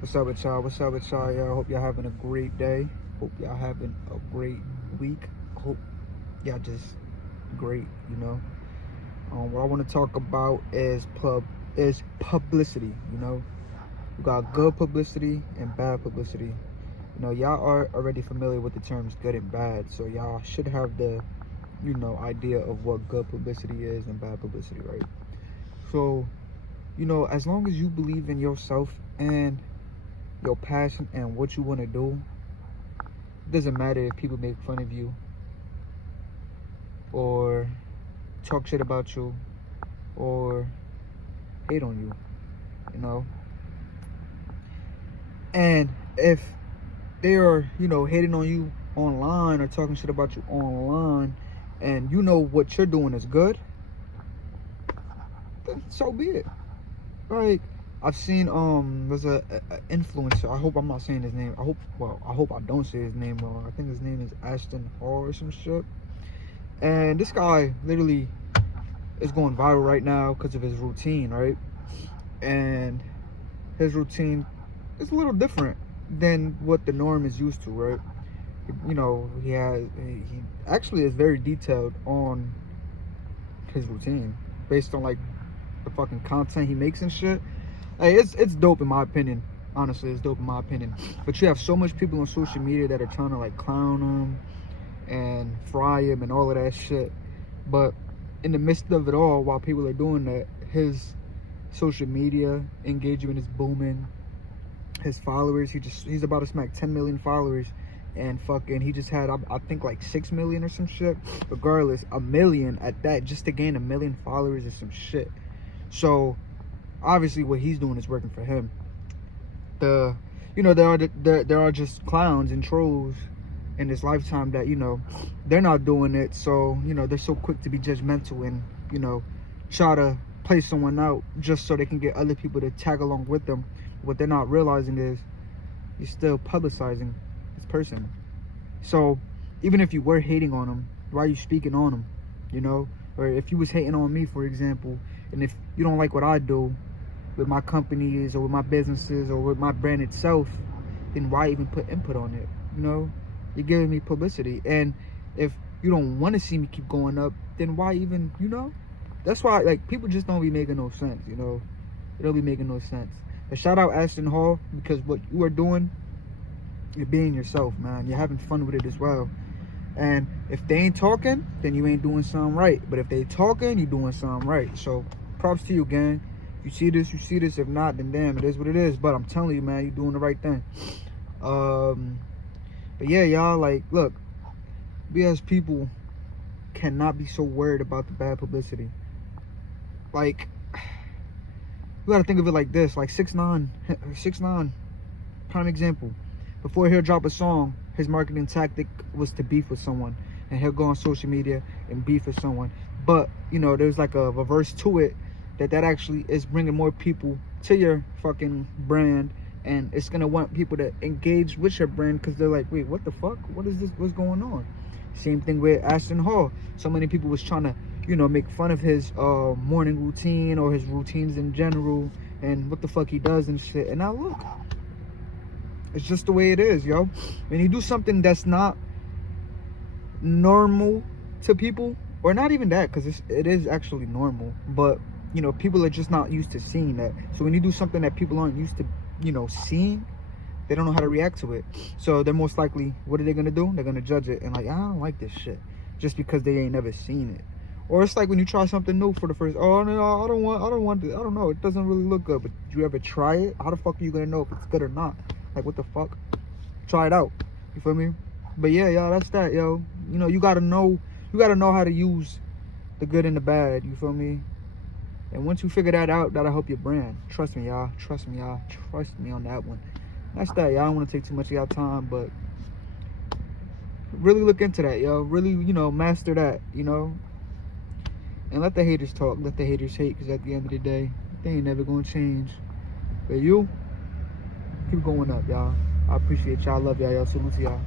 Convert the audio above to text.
What's up with y'all? What's up with y'all? Y'all hope y'all having a great day. Hope y'all having a great week. Hope y'all just great, you know. What I want to talk about is publicity, you know. We got good publicity and bad publicity. You know, y'all are already familiar with the terms good and bad, so y'all should have the, idea of what good publicity is and bad publicity, right? So, as long as you believe in yourself and your passion and what you want to do, it doesn't matter if people make fun of you or talk shit about you or hate on you, you know. And if they are, hating on you online or talking shit about you online, and you know what you're doing is good, then so be it. Like, I've seen there's a influencer. I hope I'm not saying his name. I hope I don't say his name wrong. I think his name is Ashton Hall or some shit. And this guy literally is going viral right now because of his routine, right? And his routine is a little different than what the norm is used to, right? He actually is very detailed on his routine based on like the fucking content he makes and shit. Hey, it's dope in my opinion. Honestly, it's dope in my opinion. But you have so much people on social media that are trying to like clown him and fry him and all of that shit. But in the midst of it all, while people are doing that, his social media engagement is booming. His followers, he's about to smack 10 million followers, and fucking he just had I think like 6 million or some shit. Regardless, a million at that, just to gain 1 million followers is some shit. So obviously what he's doing is working for him. There are just clowns and trolls in this lifetime that they're not doing it, so they're so quick to be judgmental and try to play someone out just so they can get other people to tag along with them. What they're not realizing is you're still publicizing this person. So even if you were hating on them, why are you speaking on them? Or if you was hating on me, for example, and if you don't like what I do with my companies or with my businesses or with my brand itself, then why even put input on it? You're giving me publicity. And if you don't want to see me keep going up, then why even, that's why, like, people just don't be making no sense. It don't be making no sense. But shout out Ashton Hall, because what you are doing, you're being yourself, man. You're having fun with it as well. And if they ain't talking, then you ain't doing something right. But if they talking, you're doing something right. So props to you, gang. If you see this, you see this. If not, then damn, it is what it is. But I'm telling you, man, you're doing the right thing. But yeah, y'all, like, look, we as people cannot be so worried about the bad publicity. Like, you gotta think of it like this. Like 6ix9ine, prime example. Before he'll drop a song, his marketing tactic was to beef with someone, and he'll go on social media and beef with someone. But there's like a reverse to it, that actually is bringing more people to your fucking brand, and it's gonna want people to engage with your brand because they're like, wait, what the fuck? What is this? What's going on? Same thing with Ashton Hall. So many people was trying to make fun of his morning routine or his routines in general and what the fuck he does and shit. And now look, it's just the way it is, yo. When you do something that's not normal to people, or not even that, because it is actually normal, but people are just not used to seeing that. So when you do something that people aren't used to seeing, they don't know how to react to it. So they're most likely, what are they gonna do? They're gonna judge it and like, I don't like this shit, just because they ain't never seen it. Or it's like when you try something new for the first, oh no, I don't want it. I don't know, it doesn't really look good. But did you ever try it? How the fuck are you gonna know if it's good or not? Like, what the fuck? Try it out. You feel me? But yeah, y'all, that's that, yo. You gotta know how to use the good and the bad. You feel me? And once you figure that out, that'll help your brand. Trust me, y'all. Trust me, y'all. Trust me on that one. That's that, y'all. I don't want to take too much of y'all time, but really look into that, yo. Really, master that, And let the haters talk. Let the haters hate, because at the end of the day, they ain't never going to change. But you, keep going up, y'all. I appreciate y'all. Love y'all. Y'all. Salute to y'all.